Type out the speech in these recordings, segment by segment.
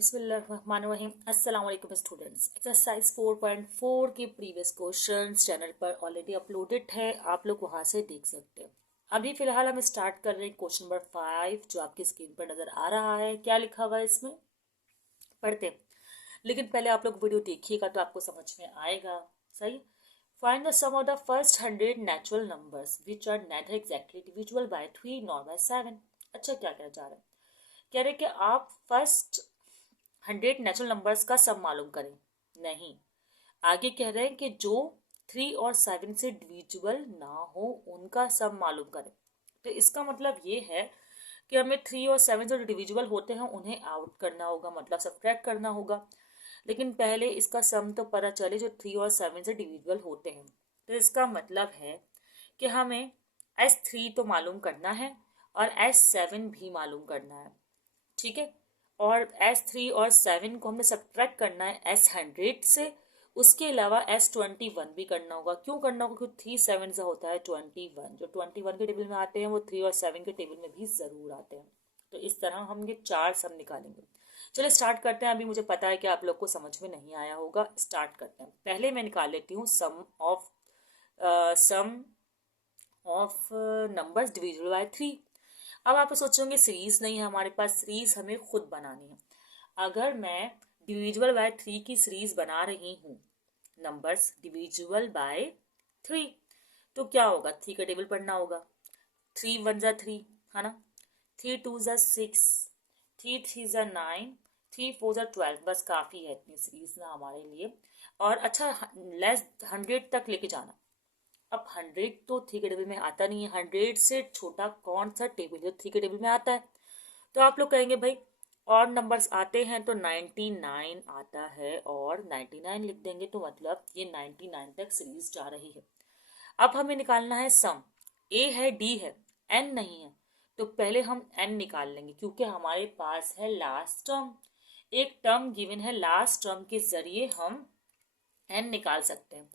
बिस्मिल्लाहिर्रहमानिर्रहीम। अस्सलाम वालेकुम स्टूडेंट्स। एक्सरसाइज 4.4 के प्रीवियस क्वेश्चंस चैनल पर ऑलरेडी अपलोडेड है, आप लोग वहां से देख सकते हैं। अभी फिलहाल हम स्टार्ट कर रहे हैं क्वेश्चन नंबर 5 जो आपकी स्क्रीन पर नजर आ रहा है। क्या लिखा हुआ है इसमें पढ़ते हैं, लेकिन पहले आप लोग वीडियो देखिएगा तो आपको समझ में आएगा। सही। Find the sum of the first 100 natural numbers which are neither exactly divisible by 3 nor by 7। अच्छा, क्या कहना चाह रहे हैं? कह रहे कि आप फर्स्ट 100 नेचुरल नंबर्स का सम मालूम करें। नहीं, आगे कह रहे हैं कि जो 3 और 7 से डिविजिबल ना हो उनका सम मालूम करें। तो इसका मतलब ये है कि हमें 3 और 7 जो डिविजिबल होते हैं उन्हें आउट करना होगा, मतलब सब्ट्रैक्ट करना होगा। लेकिन पहले इसका सम तो पता चले जो 3 और 7 से डिविजिबल होते हैं। तो इसका मतलब है कि हमें S3 तो मालूम करना है और S7 भी मालूम करना है। ठीक है। और S3 और 7 को हमने सब्ट्रैक्ट करना है S100 से। उसके अलावा S21 भी करना होगा। क्यों करना होगा? क्योंकि 3 7 से होता है 21। जो 21 के टेबल में आते हैं वो 3 और 7 के टेबल में भी ज़रूर आते हैं। तो इस तरह हम ये 4 सम निकालेंगे। चलिए स्टार्ट करते हैं। अभी मुझे पता है कि आप लोग को समझ में नहीं आया होगा। स्टार्ट करते हैं। पहले मैं निकाल लेती हूँ सम ऑफ नंबर्स डिविजिबल बाय 3। अब आप सोचोगे सीरीज नहीं है हमारे पास, सीरीज हमें खुद बनानी है। अगर मैं डिविजिबल बाय 3 की सीरीज बना रही हूँ, नंबर्स डिविजिबल बाय 3, तो क्या होगा? 3 का टेबल पढ़ना होगा। 3 1 जा 3, है ना। 3 2 जा 6, 3 3 जा 9, 3 4 जा 12। बस काफ़ी है इतनी सीरीज ना हमारे लिए। और अच्छा, लेस 100 तक लेके जाना। अब 100 तो 3 के टेबल में आता नहीं है। 100 से छोटा कौन सा टेबल जो 3 के टेबल में आता है? तो आप लोग कहेंगे भाई और नंबर्स आते हैं तो 99 आता है और 99 लिख देंगे, तो मतलब ये 99 तक सीरीज जा रही है। अब हमें निकालना है सम। ए है, डी है, एन नहीं है। तो पहले हम एन निकाल लेंगे क्योंकि हमारे पास है लास्ट टर्म। एक टर्म गिवन है, लास्ट टर्म के जरिए हम एन निकाल सकते हैं।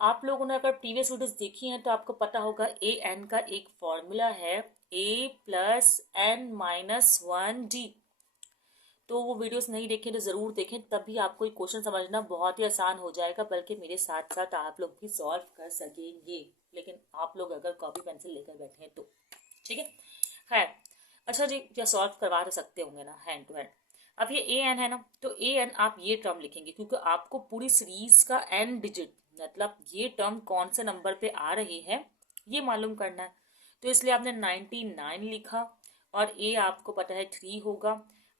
आप लोगों ने अगर प्रीवियस वीडियोस देखी हैं तो आपको पता होगा ए एन का एक फॉर्मूला है ए प्लस एन माइनस 1 डी। तो वो वीडियोस नहीं देखें तो ज़रूर देखें, तभी आपको ये क्वेश्चन समझना बहुत ही आसान हो जाएगा, बल्कि मेरे साथ साथ आप लोग भी सॉल्व कर सकेंगे। लेकिन आप लोग अगर कॉपी पेंसिल लेकर बैठे हैं तो ठीक है। खैर, अच्छा जी, क्या सॉल्व करवा तो सकते होंगे ना हैंड टू हैंड। अब ये ए एन है ना, तो ए एन आप ये टर्म लिखेंगे क्योंकि आपको पूरी सीरीज का एन डिजिट, मतलब ये टर्म कौन से नंबर पे आ रही है ये मालूम करना है। तो इसलिए आपने 99 लिखा और ए आपको पता है 3 होगा।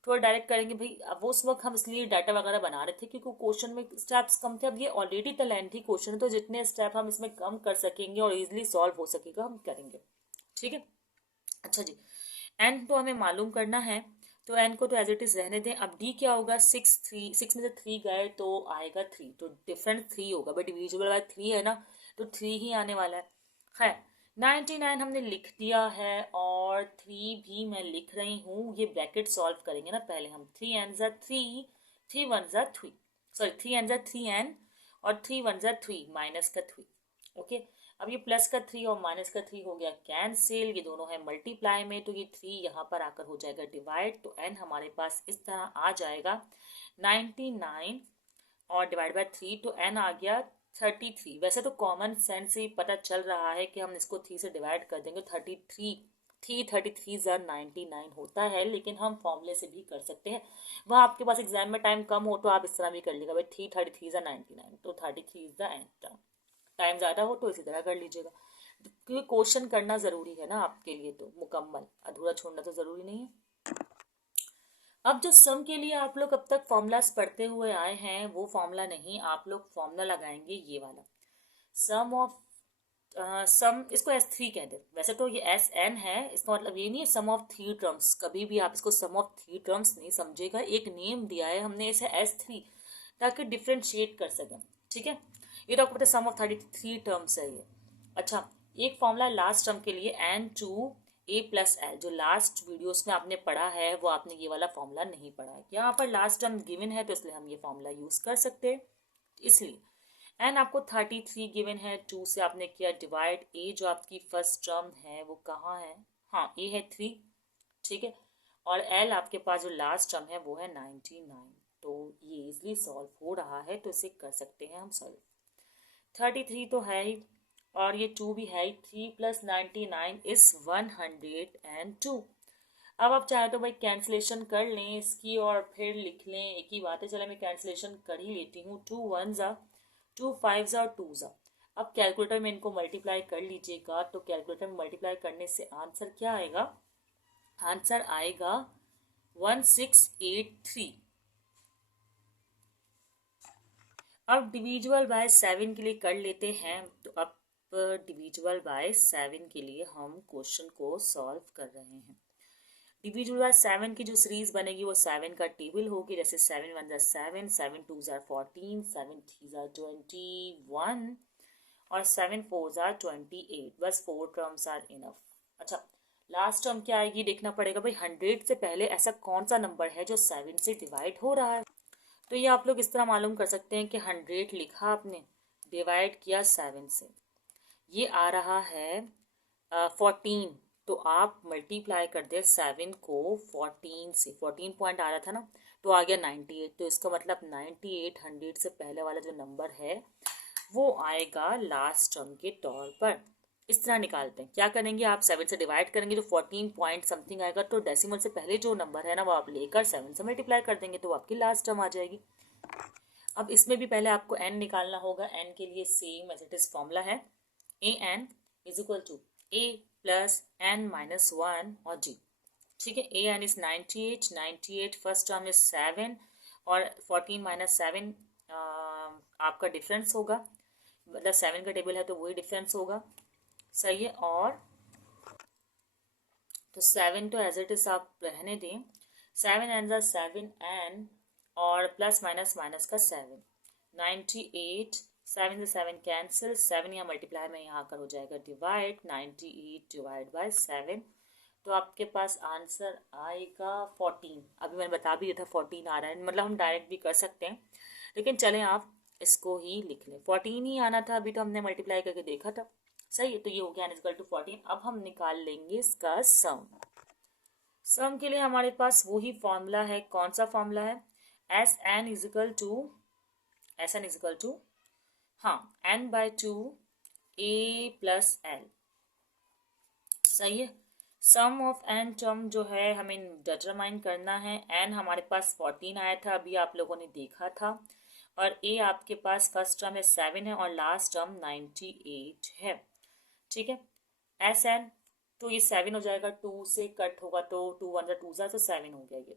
थोड़ा डायरेक्ट करेंगे भाई। अब वो उस वक्त हम इसलिए डाटा वगैरह बना रहे थे क्योंकि क्वेश्चन में स्टेप्स कम थे। अब ये ऑलरेडी तो लेंथी क्वेश्चन है, तो जितने स्टेप हम इसमें कम कर सकेंगे और इजिली सॉल्व हो सकेगा हम करेंगे। ठीक है। अच्छा जी, एन तो हमें मालूम करना है, तो एन को तो एज इट इज रहने दें। अब डी क्या होगा? 6 में से 3 गए तो आएगा 3, तो डिफरेंट 3 होगा। बट डिविजिबल बाय 3 है ना, तो 3 ही आने वाला है। खैर, 99 हमने लिख दिया है और 3 भी मैं लिख रही हूँ। ये ब्रैकेट सॉल्व करेंगे ना पहले हम। 3 एन जा 3, 3 1 जा 3, सॉरी 3 एन जा 3 एन और 3 1 जा 3 माइनस का 3। ओके। अब ये प्लस का 3 और माइनस का 3 हो गया कैंसिल। ये दोनों है मल्टीप्लाई में, तो ये 3 यहाँ पर आकर हो जाएगा डिवाइड। तो एन हमारे पास इस तरह आ जाएगा 99 और डिवाइड बाय 3, तो एन आ गया 33। वैसे तो कॉमन सेंस से पता चल रहा है कि हम इसको 3 से डिवाइड कर देंगे। 33 ज़ा 99 होता है, लेकिन हम फॉर्मूले से भी कर सकते हैं। वह आपके पास एग्जाम में टाइम कम हो तो आप इस तरह भी कर लीजिएगा भाई 33 ज़ा 99, तो 33 इज द एंड। टाइम ज़्यादा हो तो इसी तरह कर लीजिएगा, क्योंकि क्वेश्चन करना ज़रूरी है ना आपके लिए, तो मुकम्मल अधूरा छोड़ना तो ज़रूरी नहीं है। अब जो सम के लिए आप लोग अब तक फॉर्मूलाज पढ़ते हुए आए हैं वो फॉर्मूला नहीं, आप लोग फॉर्मूला लगाएंगे ये वाला सम ऑफ सम। इसको S3 कह दे। वैसे तो ये SN है, इसका मतलब ये नहीं है सम ऑफ 3 टर्म्स। कभी भी आप इसको सम ऑफ 3 टर्म्स नहीं समझेगा। एक नेम दिया है हमने इसे S3 ताकि डिफ्रेंशिएट कर सकें। ठीक है। ये तो आपको पता है सम ऑफ 33 टर्म्स है ये। अच्छा, एक फॉर्मूला लास्ट टर्म के लिए N2A+L, जो लास्ट वीडियोस में आपने पढ़ा है वो आपने ये वाला फॉर्मूला नहीं पढ़ा है। यहाँ पर लास्ट टर्म गिवन है तो इसलिए हम ये फॉर्मूला यूज कर सकते हैं। इसलिए एन आपको 33 गिवन है, 2 से आपने किया डिवाइड। ए जो आपकी फर्स्ट टर्म है वो कहाँ है? हाँ, ए है 3। ठीक है। और एल आपके पास जो लास्ट टर्म है वो है 99। तो ये इजली सॉल्व हो रहा है, तो इसे कर सकते हैं हम सॉल्व। 33 तो है ही, और ये 2 भी है ही। 3 + 99 इज 102। अब आप चाहे तो भाई कैंसिलेशन कर लें इसकी और फिर लिख लें, एक ही बात है। चलो मैं कैंसिलेशन कर ही लेती हूँ। 2 1 ज़ा, 2 5 ज़ा और 2 ज़ा। अब कैलकुलेटर में इनको मल्टीप्लाई कर लीजिएगा, तो कैलकुलेटर में मल्टीप्लाई करने से आंसर क्या आएगा? आंसर आएगा 1683। अब डिविजिबल बाय 7 के लिए कर लेते हैं। तो अब डिविजिबल बाय 7 के लिए हम क्वेश्चन को सॉल्व कर रहे हैं। डिविजिबल बाय 7 की जो सीरीज बनेगी वो 7 का टेबल होगी। जैसे 7 1 7, 7 2 14, 7 3 21 और 7 4 28। बस 4 टर्म्स आर इनफ। अच्छा, लास्ट टर्म क्या आएगी देखना पड़ेगा भाई। 100 से पहले ऐसा कौन सा नंबर है जो 7 से डिवाइड हो रहा है? तो ये आप लोग इस तरह मालूम कर सकते हैं कि 100 लिखा आपने, डिवाइड किया 7 से, ये आ रहा है 14। तो आप मल्टीप्लाई कर दे 7 को 14 से। 14 पॉइंट आ रहा था ना, तो आ गया 98। तो इसका मतलब 98 100 से पहले वाला जो नंबर है वो आएगा लास्ट टर्म के तौर पर। इस तरह निकालते हैं। क्या करेंगे आप? 7 से डिवाइड करेंगे तो 14 पॉइंट समथिंग आएगा, तो डेसिमल से पहले जो नंबर है ना वो आप लेकर 7 से मल्टीप्लाई कर देंगे, तो आपकी लास्ट टर्म आ जाएगी। अब इसमें भी पहले आपको n निकालना होगा। n के लिए same as it is formula है, an is equal to a plus n minus 1 और g। ठीक है, an इज 98, 98 फर्स्ट टर्म इज 7 और 14 माइनस 7 आपका डिफरेंस होगा, मतलब 7 का टेबल है तो वही डिफरेंस होगा। सही है। और तो 7 तो एज इट इज आप रहने दें। 7 एंड 7 एन और प्लस माइनस माइनस का 7, 98। 7 से 7 कैंसिल, 7 यहाँ मल्टीप्लाई में यहाँ कर हो जाएगा डिवाइड, 98 डिवाइड बाय 7। तो आपके पास आंसर आएगा 14। अभी मैंने बता भी दिया था 14 आ रहा है, मतलब हम डायरेक्ट भी कर सकते हैं, लेकिन चलें आप इसको ही लिख लें। 14 ही आना था, अभी तो हमने मल्टीप्लाई करके देखा था। सही है, तो ये हो गया n इक्वल टू 14। अब हम निकाल लेंगे इसका सम। सम के लिए हमारे पास वही फॉर्मूला है। कौन सा फॉर्मूला है? S N is equal to, S N is equal to, हाँ, n/2 a प्लस एल। सही है। सम ऑफ n टर्म जो है हमें डिटरमाइन करना है। n हमारे पास 14 आया था, अभी आप लोगों ने देखा था, और a आपके पास फर्स्ट टर्म है 7 है और लास्ट टर्म 98 है। ठीक है, एस एन, तो ये 7 हो जाएगा, 2 से कट होगा तो 2 1 2 तो 7 हो गया ये।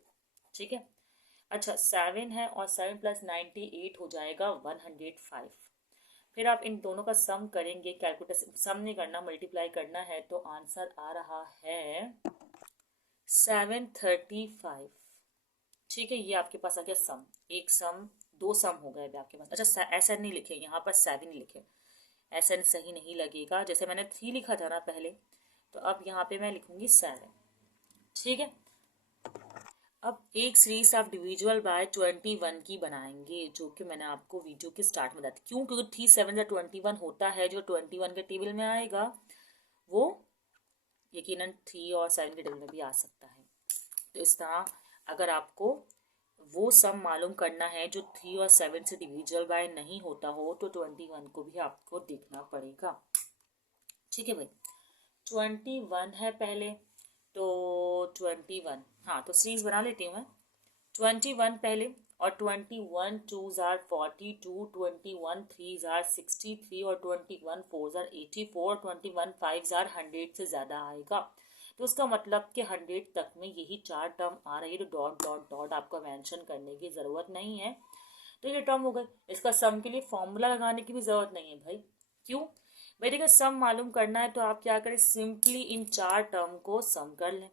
ठीक है। अच्छा, 7 है और 7 प्लस 98 हो जाएगा 105। फिर आप इन दोनों का सम करेंगे, कैलकुलेटर से सम नहीं करना, मल्टीप्लाई करना है, तो आंसर आ रहा है 735। ठीक है, ये आपके पास आ गया सम। एक सम, दो सम हो गए आपके पास। अच्छा, ऐसा नहीं लिखे यहाँ पर, 7 ही लिखे। ऐसा सही नहीं लगेगा, जैसे मैंने 3 लिखा था ना पहले, तो अब यहाँ पे मैं लिखूंगी 7। ठीक है। अब एक सीरीज आप डिविजुअल बाय 21 की बनाएंगे, जो कि मैंने आपको वीडियो के स्टार्ट में बताया। क्यों? क्योंकि 3 7 या 21 होता है, जो 21 के टेबल में आएगा वो यकीनन 3 और 7 के टेबल में भी आ सकता है। तो इस तरह अगर आपको वो सम मालूम करना है जो 3 और 7 से डिविजुअल बाय नहीं होता हो, तो 21 को भी आपको देखना पड़ेगा। ठीक है भाई, 21 है पहले, तो 21, हाँ, तो सीरीज बना लेती हूँ मैं। 21 पहले, और 21 2s are 42, 21 3s are 63 और 21 4s are 84, 21 5s are 100 से ज़्यादा आएगा। तो उसका मतलब कि 100 तक में यही 4 टर्म आ रही है, तो डॉट डॉट डॉट आपको मेंशन करने की ज़रूरत नहीं है। तो ये टर्म हो गए। इसका सम के लिए फॉर्मूला लगाने की भी ज़रूरत नहीं है भाई। क्यों भाई? देखिए, सम मालूम करना है तो आप क्या करें, सिंपली इन 4 टर्म को सम कर लें,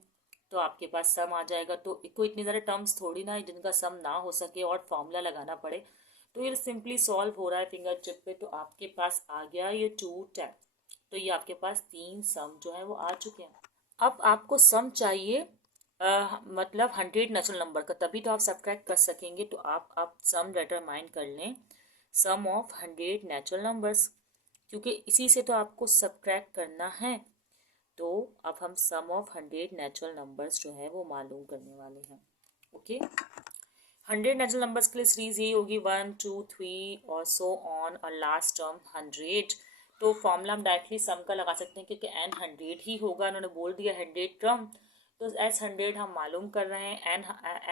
तो आपके पास सम आ जाएगा। तो कोई इतनी सारे टर्म्स थोड़ी ना है जिनका सम ना हो सके और फॉर्मूला लगाना पड़े। तो ये सिंपली सॉल्व हो रहा है फिंगर टिप पे, तो आपके पास आ गया ये 210। तो ये आपके पास 3 सम जो है वो आ चुके हैं। अब आपको सम चाहिए मतलब 100 नेचुरल नंबर का, तभी तो आप सब्ट्रैक्ट कर सकेंगे। तो आप सम डिटरमाइन कर लें, सम ऑफ 100 नेचुरल नंबर्स, क्योंकि इसी से तो आपको सब्ट्रैक्ट करना है। तो अब हम सम ऑफ 100 नेचुरल नंबर्स जो है वो मालूम करने वाले हैं। ओके, 100 नेचुरल नंबर्स के लिए सीरीज यही होगी 1 2 3 और सो ऑन और लास्ट टर्म 100। तो फॉर्मूला हम डायरेक्टली सम का लगा सकते हैं क्योंकि n 100 ही होगा, उन्होंने बोल दिया 100 टर्म, तो s 100 हम मालूम कर रहे हैं,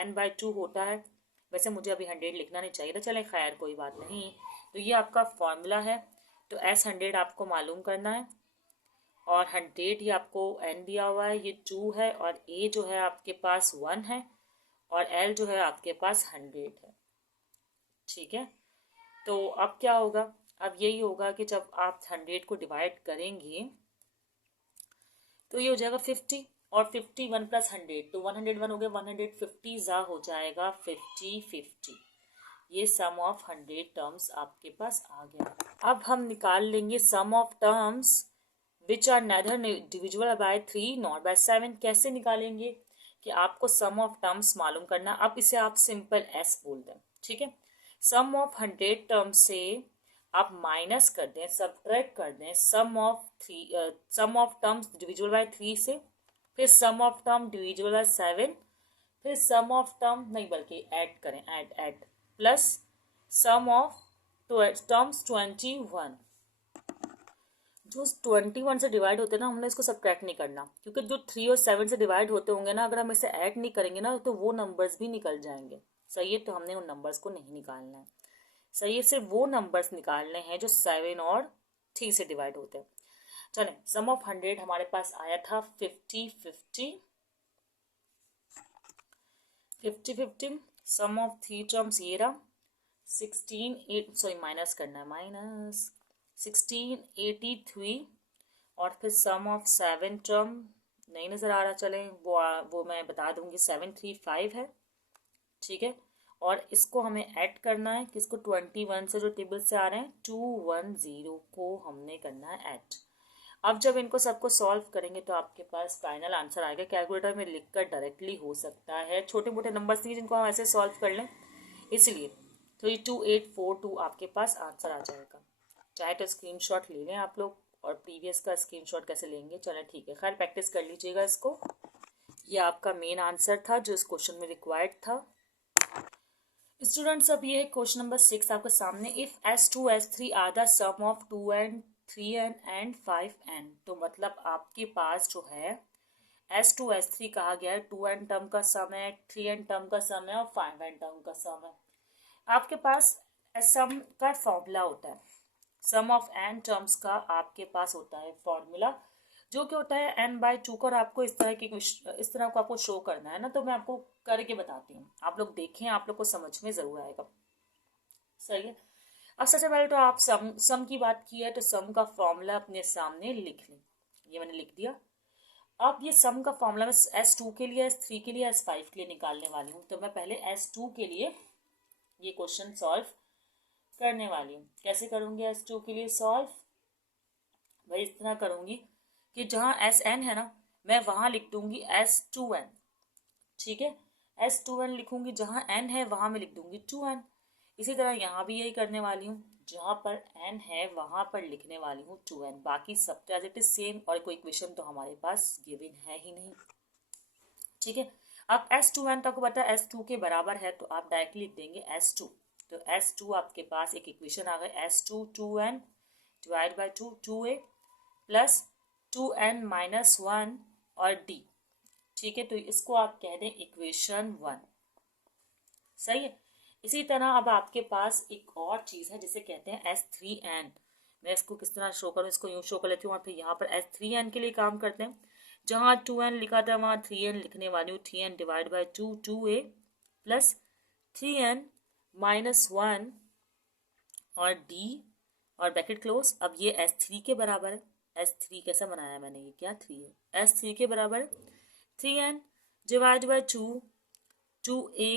n/2 होता है। वैसे मुझे अभी 100 लिखना नहीं चाहिए था, चले खैर कोई बात नहीं। तो ये आपका फॉर्मूला है। तो s 100 आपको मालूम करना है और 100 ही आपको n दिया हुआ है, ये 2 है और a जो है आपके पास 1 है और l जो है आपके पास 100 है। ठीक है, तो अब क्या होगा, अब यही होगा कि जब आप 100 को डिवाइड करेंगे तो ये हो जाएगा 50 और 51 प्लस 100 तो 101 हो गया, 150 जा हो जाएगा 50 ये सम ऑफ 100 टर्म्स आपके पास आ गया। अब हम निकाल लेंगे sum of terms which are neither divisible by 3 not by 7। कैसे निकालेंगे कि आपको सम ऑफ टर्म्स मालूम करना। अब इसे आप सिंपल एस बोल दें। ठीक है, सम ऑफ 100 टर्म्स से आप माइनस कर दें, सब्ट्रैक्ट कर दें sum of terms divisible by 3 से, फिर sum of term divisible by 7, फिर सम ऑफ टर्म नहीं बल्कि ऐड करें, add plus sum of terms 21। जो 21 से डिवाइड होते हैं ना, हमने इसको सब्ट्रैक्ट नहीं करना क्योंकि जो 3 और 7 से डिवाइड होते होंगे ना, अगर हम इसे ऐड नहीं करेंगे ना तो वो नंबर्स भी निकल जाएंगे। सही है, तो हमने उन नंबर्स को नहीं निकालना है। सही है, सिर्फ वो नंबर्स निकालने हैं जो 7 और 3 से डिवाइड होते हैं। चलें, सम ऑफ 100 हमारे पास आया था 50 सम ऑफ 3 टर्म्स ये रहा माइनस करना है, माइनस 1683 और फिर सम ऑफ 7 टर्म नहीं नज़र आ रहा, चलें वो मैं बता दूंगी 735 है। ठीक है, और इसको हमें ऐड करना है, किसको 21 से जो टेबल से आ रहे हैं 210 को हमने करना है ऐड। अब जब इनको सबको सॉल्व करेंगे तो आपके पास फाइनल आंसर आएगा। कैलकुलेटर में लिखकर डायरेक्टली हो सकता है, छोटे मोटे नंबर्स नहीं जिनको हम ऐसे सॉल्व कर लें, इसलिए 32842 आपके पास आंसर आ जाएगा। चाहे तो स्क्रीनशॉट ले लें आप लोग, और प्रीवियस का स्क्रीनशॉट कैसे लेंगे, चलें ठीक है, खैर प्रैक्टिस कर लीजिएगा इसको। ये आपका मेन आंसर था जो इस क्वेश्चन में रिक्वायर्ड था। स्टूडेंट्स, अब ये है क्वेश्चन नंबर 6 आपके सामने। If S2 S3 are the sum of 2n 3n and 5n, तो मतलब आपके पास जो है S2 S3 कहा गया है, 2n टर्म का सम है, 3n टर्म का सम है और 5n टर्म का सम है। आपके पास सम का फॉर्मूला होता है, सम ऑफ n टर्म्स का आपके पास होता है फॉर्मूला, जो कि होता है n/2 का। और आपको इस तरह को आपको शो करना है ना, तो मैं आपको करके बताती हूँ, आप लोग देखें, आप लोग को समझ में जरूर आएगा। सही है, अब सबसे पहले तो आप सम की बात की है तो सम का फॉर्मूला अपने सामने लिख लें। ये मैंने लिख दिया। अब ये सम का फॉर्मूला मैं S2 के लिए, S3 के लिए, S5 के लिए निकालने वाली हूँ। तो मैं पहले S2 के लिए ये क्वेश्चन सॉल्व करने वाली हूँ। कैसे करूँगी S2 के लिए सॉल्व? भाई इस तरह करूँगी कि जहाँ Sn है ना, मैं वहाँ लिख दूंगी S2n। ठीक है, S2n लिखूंगी, जहाँ n है वहाँ मैं लिख दूंगी 2n। इसी तरह यहाँ भी यही करने वाली हूँ, जहाँ पर n है वहाँ पर लिखने वाली हूँ 2n। बाकी सब तो एज इट इज सेम, और कोई इक्वेशन तो हमारे पास गिवन है ही नहीं। ठीक है, अब S2n तक पता है S2 के बराबर है, तो आप डायरेक्टली लिख देंगे S2। तो S2 आपके पास एक इक्वेशन आ गई, S2 2n divide by 2a plus 2n minus 1 और d। ठीक है, तो इसको आप कह दें इक्वेशन 1। सही है, इसी तरह अब आपके पास एक और चीज़ है जिसे कहते हैं S3n। मैं इसको किस तरह शो करूँ, इसको यूँ शो कर लेती हूँ और फिर यहाँ पर S3n के लिए काम करते हैं। जहाँ 2n लिखा था वहाँ 3n लिखने वाली हूँ। 3n divide by 2a plus 3n minus 1 और d और ब्रैकेट क्लोज। अब ये S3 के बराबर है। S3 कैसा बनाया मैंने, ये क्या 3 है, S3 के बराबर है 3n divide by 2a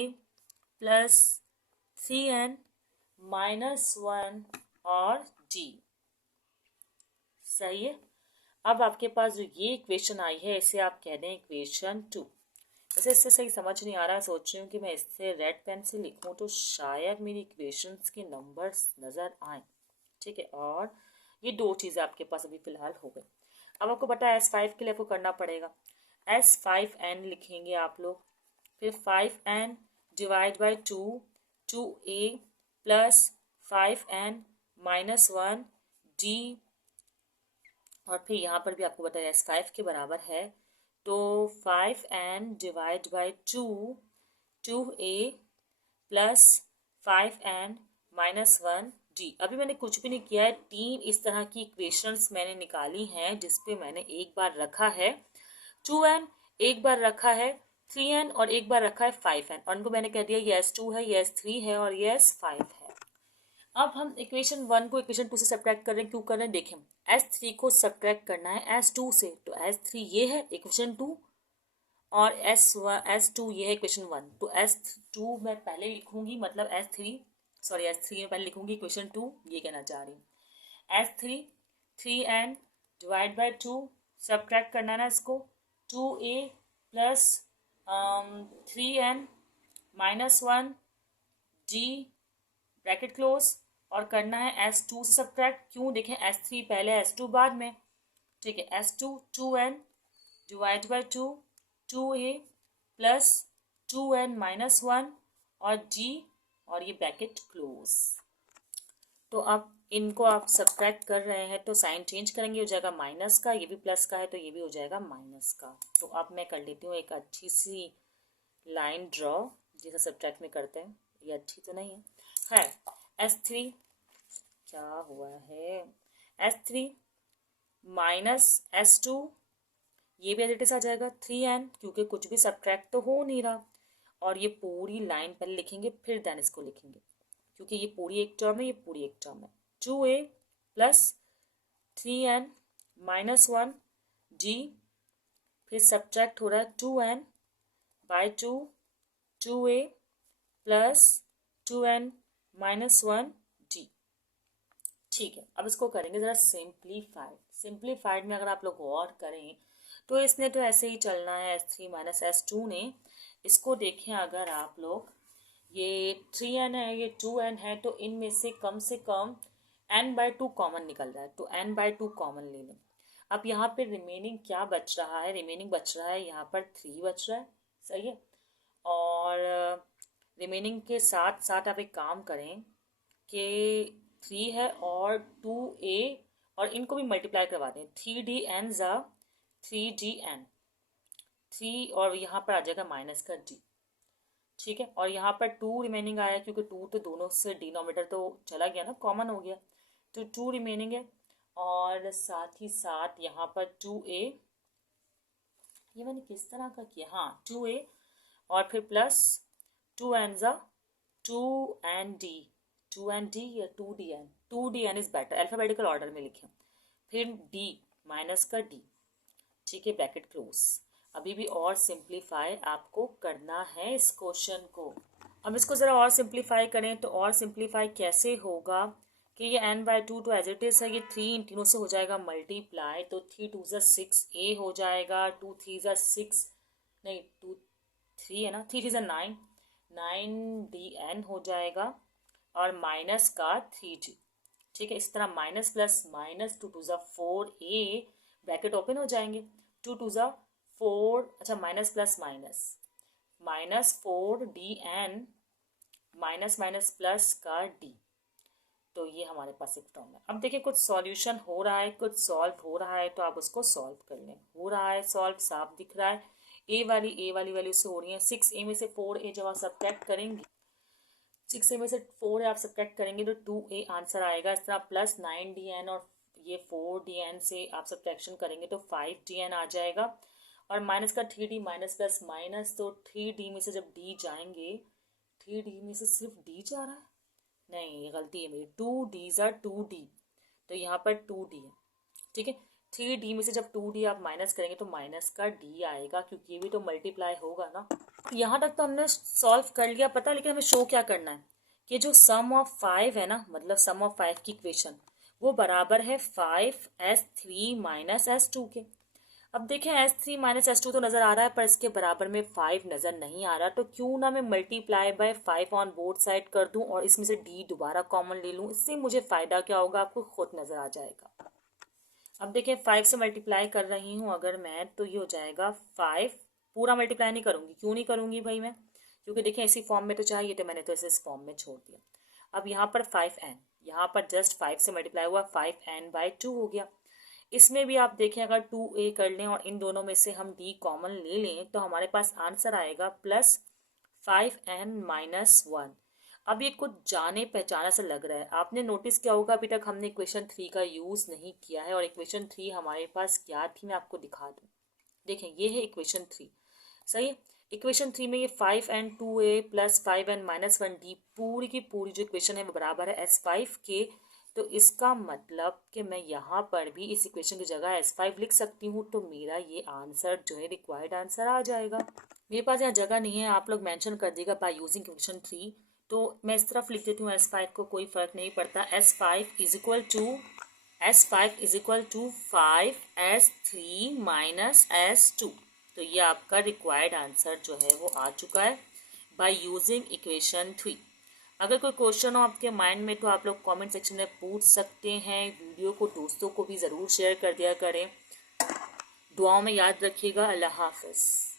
plus 3n minus 1 और d। सही है, अब आपके पास जो ये इक्वेशन आई है इसे आप कह दें इक्वेशन 2। वैसे इससे सही समझ नहीं आ रहा, सोच रही हूँ कि मैं इससे रेड पेन से लिखूँ तो शायद मेरी इक्वेशंस के नंबर्स नज़र आए। ठीक है, और ये दो चीज़ें आपके पास अभी फ़िलहाल हो गई। अब आपको पता है S5 के लिए आपको करना पड़ेगा S5n लिखेंगे आप लोग, फिर 5n divide by 2a plus 5n minus 1d, और फिर यहाँ पर भी आपको बताया S5 के बराबर है, तो 5n divide by 2a plus 5n minus 1d। अभी मैंने कुछ भी नहीं किया है, 3 इस तरह की इक्वेशंस मैंने निकाली हैं जिसपे मैंने एक बार रखा है 2n, एक बार रखा है 3n और एक बार रखा है 5n, और उनको मैंने कह दिया ये S2 है, ये S3 है और ये S5 है। अब हम इक्वेशन 1 को इक्वेशन 2 से सब्ट्रैक्ट कर रहे हैं, क्यों कर रहे हैं देखें, S3 को सब्ट्रैक्ट करना है S2 से, तो S3 ये है इक्वेशन 2 और S2 ये है इक्वेशन 1, तो S2 मैं पहले लिखूंगी, मतलब S3 में पहले लिखूंगी इक्वेशन 2, ये कहना चाह रही हूँ। S3 3n divide by 2, subtract करना है ना इसको, 2a plus 3n minus 1d bracket close, और करना है S2 से सब्ट्रैक्ट, क्यों देखें S3 पहले S2 बाद में, ठीक है। S2 2n divide by 2a plus 2n minus 1 और d, और ये ब्रैकेट क्लोज। तो अब इनको आप सब्ट्रैक्ट कर रहे हैं तो साइन चेंज करेंगे, हो जाएगा माइनस का, ये भी प्लस का है तो ये भी हो जाएगा माइनस का। तो अब मैं कर लेती हूँ एक अच्छी सी लाइन ड्रॉ, जैसा सब्ट्रैक्ट में करते हैं, ये अच्छी तो नहीं है। S3 क्या हुआ है, S3 माइनस S2, ये भी एडिटिस आ जाएगा 3n, क्योंकि कुछ भी सब्ट्रैक्ट तो हो नहीं रहा, और ये पूरी लाइन पहले लिखेंगे फिर देन इसको लिखेंगे, क्योंकि ये पूरी एक टर्म है, ये पूरी एक टर्म है। 2a plus 3n minus 1d, फिर सब्ट्रैक्ट हो रहा है 2n by 2a plus 2n minus 1d, ठीक है। अब इसको करेंगे ज़रा सिंप्लीफाइड में अगर आप लोग गौर करें तो इसने तो ऐसे ही चलना है S3 माइनस S2 ने, इसको देखें अगर आप लोग, ये 3n है, ये 2n है, तो इनमें से कम n/2 कॉमन निकल रहा है, तो n/2 कॉमन ले लें। अब यहाँ पे रिमेनिंग क्या बच रहा है, रिमेनिंग बच रहा है यहाँ पर 3 बच रहा है, सही है। और रिमेनिंग के साथ साथ आप एक काम करें कि 3 है और 2a, और इनको भी मल्टीप्लाई करवा दें, 3dn ज़ा 3dn, 3 और यहाँ पर आ जाएगा माइनस का d, ठीक है। और यहाँ पर 2 रिमेनिंग आया, क्योंकि 2 तो दोनों से डिनोमिनेटर तो चला गया ना, कॉमन हो गया, तो 2 रिमेनिंग है, और साथ ही साथ यहाँ पर 2a, ये मैंने किस तरह का किया, हाँ 2a, और फिर प्लस 2n ज़ा 2nd या 2dn is better, alphabetical order में लिखें, फिर d माइनस का d, ठीक है, ब्रैकेट क्लोज। अभी भी और सिंप्लीफाई आपको करना है इस क्वेश्चन को। अब इसको ज़रा और सिंप्लीफाई करें, तो और सिंप्लीफाई कैसे होगा कि ये n/2 तो एज इट इज़ है, ये 3 इन तीनों से हो जाएगा मल्टीप्लाई, तो 3 2 ज़ा 6a हो जाएगा, 2 3 ज़ा 6, नहीं 2 3 है ना, 3 3 ज़ा 9, 9dn हो जाएगा, और माइनस का 3d, ठीक है। इस तरह माइनस प्लस माइनस 2 2 ज़ा 4a, ब्रैकेट ओपन हो जाएंगे, 2 2 ज़ा 4, अच्छा minus plus minus 4dn minus minus plus का d, तो ये हमारे पास एक टर्म है। अब देखिए कुछ सॉल्यूशन हो रहा है, कुछ सॉल्व हो रहा है, तो आप उसको सॉल्व कर लें, हो रहा है सॉल्व, साफ दिख रहा है, ए वाली वैल्यू से हो रही है, 6a में से 4a जब आप सब्ट्रैक्ट करेंगे, 6a में से 4a आप सब्ट्रैक्ट करेंगे तो 2a आंसर आएगा। इस तरह प्लस 9dn और ये 4dn से आप सब्ट्रैक्शन करेंगे तो 5dn आ जाएगा, और माइनस का 3d, माइनस प्लस माइनस, तो 3d में से जब d जाएंगे, 3d में से सिर्फ d जा रहा है, नहीं ये गलती है मेरी, 2d ज़ा 2d, तो यहाँ पर 2d है, ठीक है। 3d में से जब 2d आप माइनस करेंगे तो माइनस का d आएगा, क्योंकि ये भी तो मल्टीप्लाई होगा ना। यहाँ तक तो हमने सॉल्व कर लिया पता, लेकिन हमें शो क्या करना है कि जो सम ऑफ 5 है ना, मतलब सम ऑफ 5 की इक्वेशन, वो बराबर है 5s3 माइनस s2 के। अब देखें S3 माइनस S2 तो नज़र आ रहा है, पर इसके बराबर में 5 नज़र नहीं आ रहा, तो क्यों ना मैं multiply by 5 on both side कर दूं और इसमें से d दोबारा कॉमन ले लूं, इससे मुझे फ़ायदा क्या होगा आपको खुद नज़र आ जाएगा। अब देखें 5 से मल्टीप्लाई कर रही हूँ अगर मैं, तो ये हो जाएगा 5, पूरा मल्टीप्लाई नहीं करूँगी। क्यों नहीं करूँगी भाई मैं? क्योंकि देखें इसी फॉर्म में तो चाहिए, तो मैंने तो इसे इस फॉर्म में छोड़ दिया। अब यहाँ पर 5n, यहाँ पर जस्ट 5 से मल्टीप्लाई हुआ, 5n/2 हो गया। इसमें भी आप देखें अगर 2a कर लें और इन दोनों में से हम d कॉमन ले लें तो हमारे पास आंसर आएगा +5n-1। अब ये कुछ जाने पहचाना से लग रहा है। आपने नोटिस किया होगा अभी तक हमने इक्वेशन 3 का यूज़ नहीं किया है, और इक्वेशन 3 हमारे पास क्या थी मैं आपको दिखा दूँ। देखें ये है इक्वेशन 3, सही। इक्वेशन 3 में ये 5n2a + 5n-1d पूरी की पूरी जो इक्वेशन है वो बराबर है S5 के। तो इसका मतलब कि मैं यहाँ पर भी इस इक्वेशन की जगह S5 लिख सकती हूँ, तो मेरा ये आंसर जो है रिक्वायर्ड आंसर आ जाएगा। मेरे पास यहाँ जगह नहीं है, आप लोग मेंशन कर दीजिएगा बाय यूजिंग इक्वेशन 3, तो मैं इस तरफ लिख देती हूँ S5 को, कोई फ़र्क नहीं पड़ता। S5 is equal to 5S3 minus S2। तो ये आपका रिक्वायर्ड आंसर जो है वो आ चुका है बाय यूजिंग इक्वेशन 3। अगर कोई क्वेश्चन हो आपके माइंड में तो आप लोग कमेंट सेक्शन में पूछ सकते हैं। वीडियो को दोस्तों को भी ज़रूर शेयर कर दिया करें। दुआओं में याद रखिएगा। अल्लाह हाफ़िज़।